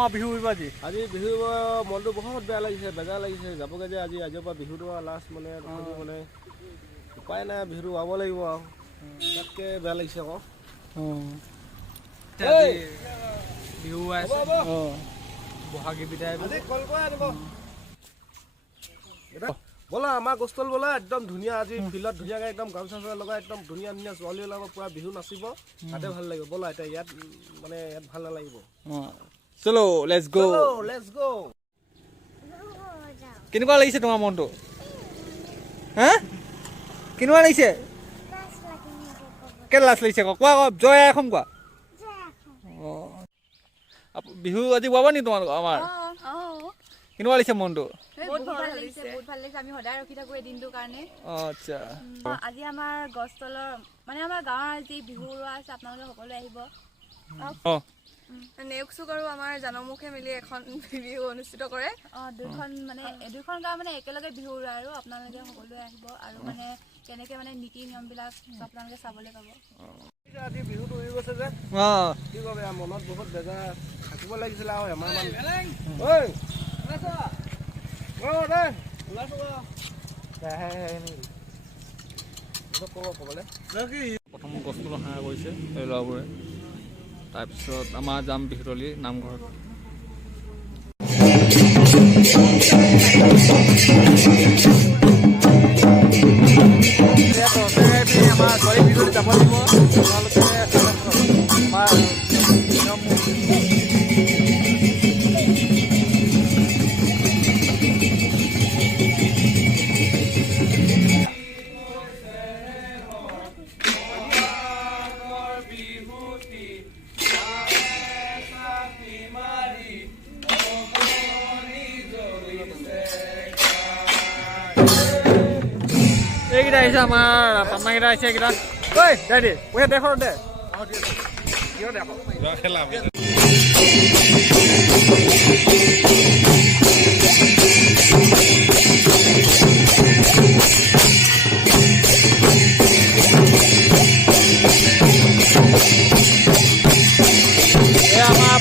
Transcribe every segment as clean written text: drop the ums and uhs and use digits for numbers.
আমাৰ বিহু উৰিব আজি বিহু মনটো বহুত বেয়া লাগিছে বেজাৰ লাগিছে যাবগৈ যে আজিৰ পৰা বিহুটো লাষ্ট মানে মানে উপায় নাই বিহুটো উৰাব লাগিব আৰু তাতকৈ বেয়া লাগিছে আকৌ বিহু বহাগী বিদায় ব'লা আমাৰ গছতল ব'লা একদম ধুনীয়া আজি ফিল্ডত ধুনীয়াকৈ একদম গামোচা লগাই একদম ধুনীয়া ধুনীয়া ছোৱালী ওলাব পূৰা বিহু নাচিব তাতে ভাল লাগিব ব'লা এতিয়া ইয়াত মানে ইয়াত ভাল নালাগিব চলো লেটছ গো কেনেকুৱা লাগিছে তোমাৰ মনটো হা কেনেকুৱা লাগিছে কেলে লাজ লাগিছে আকৌ কোৱা জয় এখন কোৱা বিহু আজি উৰাব নি তোমালোক আমাৰ কেনেকুৱা লাগিছে মনটো বহুত ভাল লাগিছে আমি সদায় ৰখি থাকো এই দিনটোৰ কাৰণে আচ্ছা আজি আমাৰ গছতলৰ মানে আমাৰ গাঁৱৰ আজি বিহু উৰুৱা আছে আপোনালোকে সকলোৱে আহিব নেক্সট আৰু আমাৰ জানমুখে মিলি এখন বিহু অনুষ্ঠিত কৰে দুখন গাঁও মানে একেলগে বিহু উৰুৱা আৰু আপোনালোকে সকলোৱে আহিব আৰু মানে কেনেকে মানে নীতি নিয়মবিলাক আপোনালোকে চাবলৈ পাব আজি বিহুটো উৰি গৈছে যে কি কবি মনত বহুত বেজাৰ থাকিব লাগিছিলে আৰু এমাহমান প্ৰথম গছটো হাঁহ কৰিছে এই ল'ৰাবোৰে তাৰপিছত আমাৰ যাম বিহুতলী নামঘৰত আমাৰ ছোৱালী বিহুত যাব লাগিব তোমালোকে আমাৰ এইকেইটা আহিছে আমাৰ পাটনাকেইটা আহিছে এইকেইটা ঐ দে দে পইচা দেখ দে আমাৰ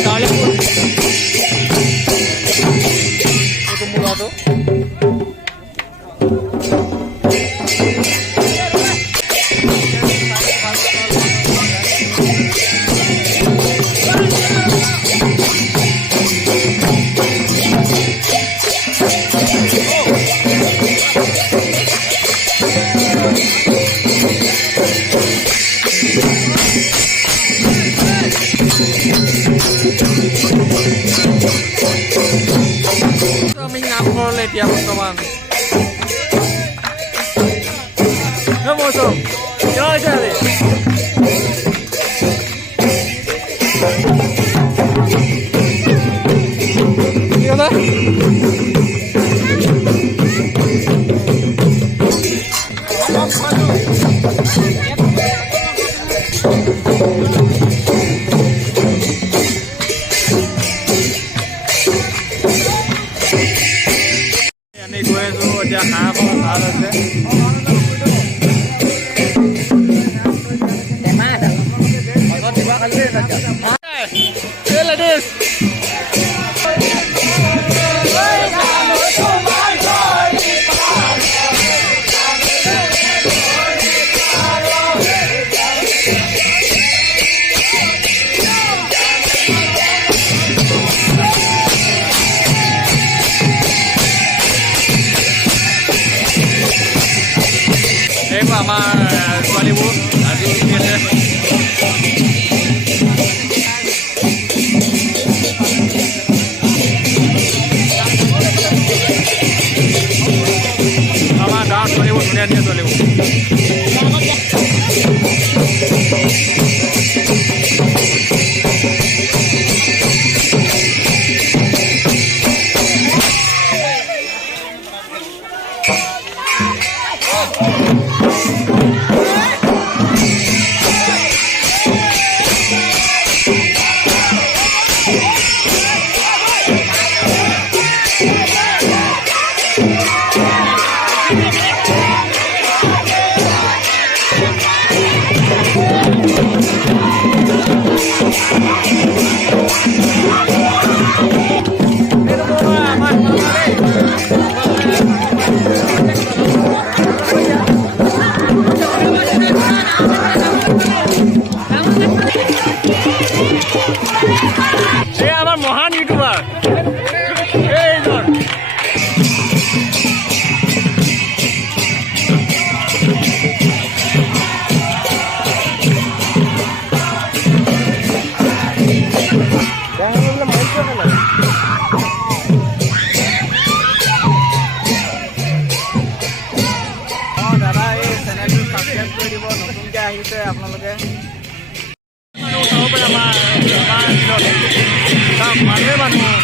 গাঁৱলীয়া মূলটো আমি নামঘৰলৈ এতিয়া বৰ্তমান মৌচুম কিয় হৈছে আজি কি কথা আমি গৈ আছো এতিয়া হাঁহ ভাল আছে এইবোৰ আমাৰ ছোৱালীবোৰ আজি মানুহে মানুহ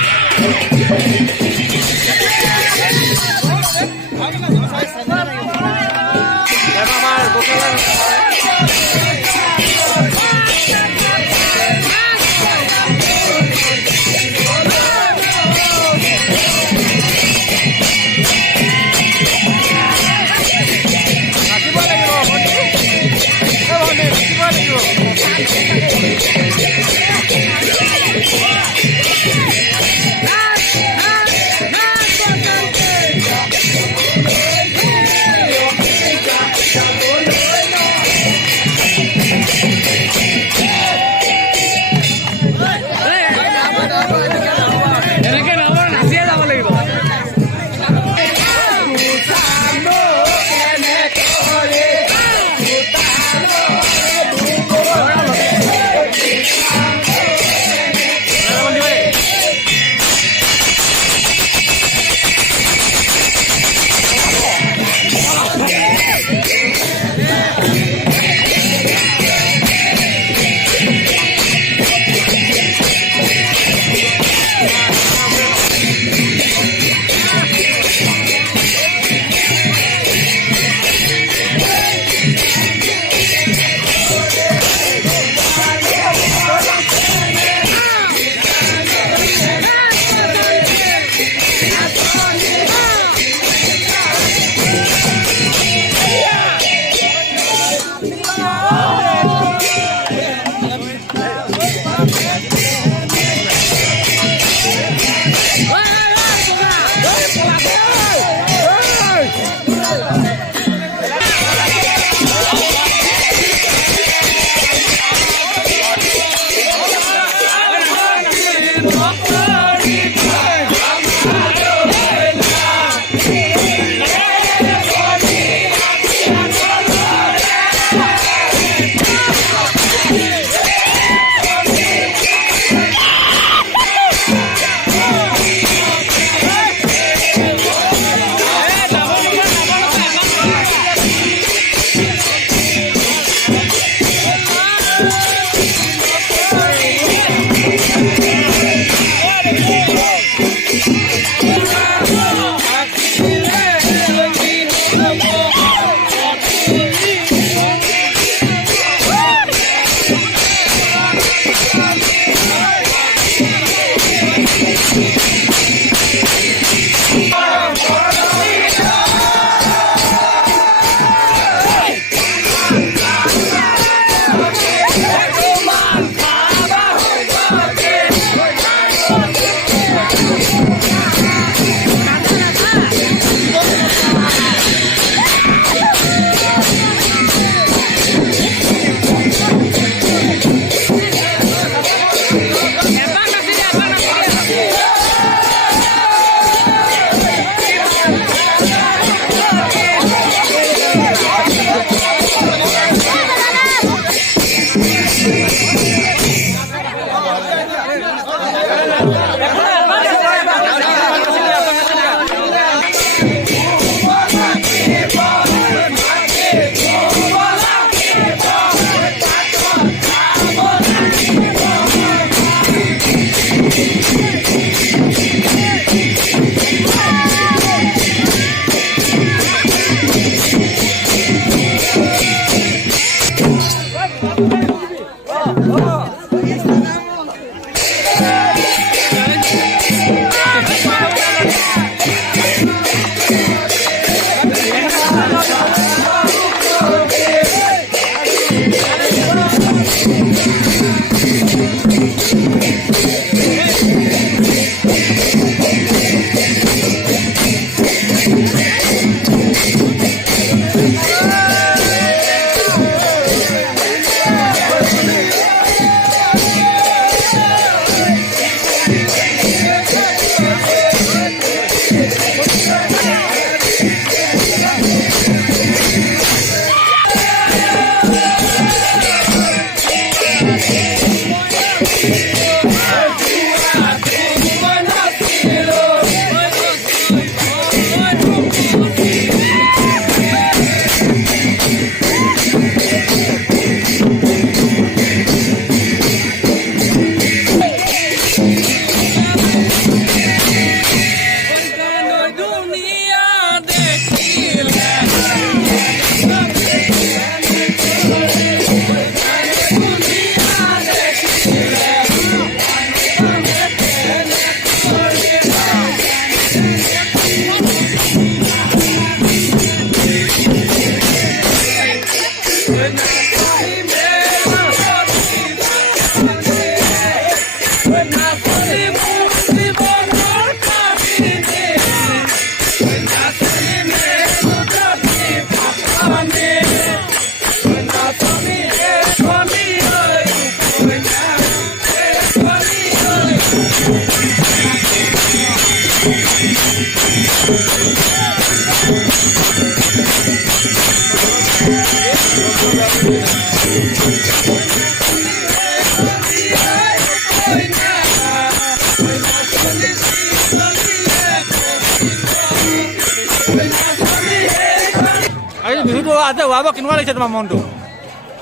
আজি ওলাব কেনেকুৱা লাগিছে তোমাৰ মনটো?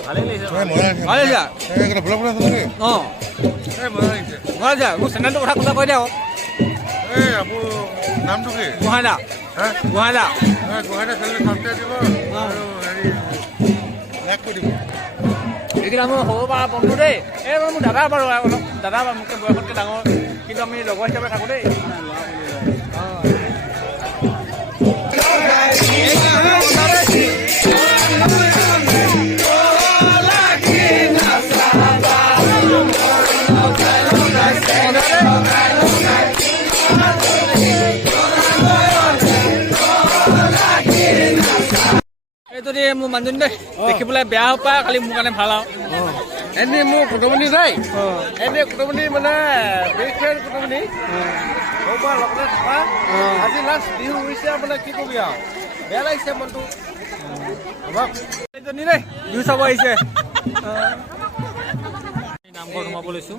ভালেই লাগিছে। ভাল লাগিছে? অঁ মজা লাগিছে। ভাল লাগিছে। মোৰ চেনেলটোৰ কথা কোনোবা কৈ দিয়া আকৌ। আপোনাৰ নামটো কি? গোহাঁই দা। গোহাঁই দা। গুৱাহাটী চেনেল ছাবস্ক্ৰাইব দিব আৰু হেৰি লাইক কৰি দিব। এইকেইটা মোৰ সৰু পৰা বন্ধু দেই। এই মোৰ দাদা বাৰু অলপ দাদা মোতকৈ বয়সতকৈ ডাঙৰ, কিন্তু আমি লগৰ হিচাপে থাকোঁ দেই। এই যদি মোৰ মানুহজনী দেই দেখিবলৈ বেয়া হ'ব পাৰে, খালি মোৰ কাৰণে ভাল আৰু। এনেই মোৰ কুটুমনি দেই। এনেই কুটুমনি মানে বিগ ফ্ৰেণ্ড কুটুমনি। সৰুৰ পৰা লগতে থকা। আজি লাষ্ট বিহু হৈছে মানে কি কবি আৰু বেয়া লাগিছে মনটো। এইজনী দেই বিহু চাব আহিছে। নামঘৰ সোমাব লৈছোঁ।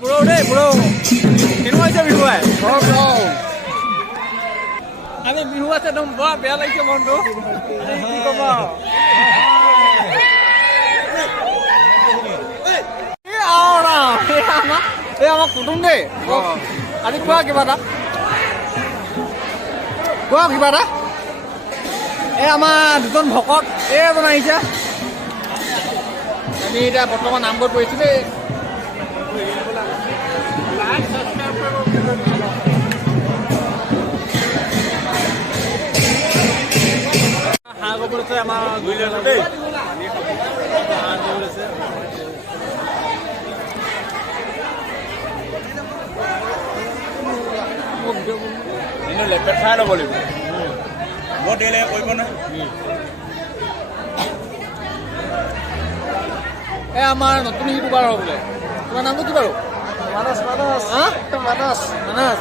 বুঢ়ো দেই বুঢ়ো কেনেকুৱা হৈছে বিহু আই? আজি বিহু আছে একদম বৰ বেয়া লাগিছে মনটো। কি ক'ব এই আমাৰ কুটুম দেই। আজি কোৱা কিবা এটা, কোৱা কিবা এটা। এই আমাৰ দুজন ভকত এজন আহিছে। আমি এতিয়া বৰ্তমান নামঘৰত পৰিছোঁ দেই। হাঁহ ক'বলৈ আমাৰ গুৰি দেই লেপেট খাই ল'ব লাগিব। বৰ দেৰিলৈকে কৰিব নহয়। এই আমাৰ নতুন ইউটিউবাৰ বোলে, তোমাৰ নামটো কি বাৰু? মানস মানস হা মানস মানস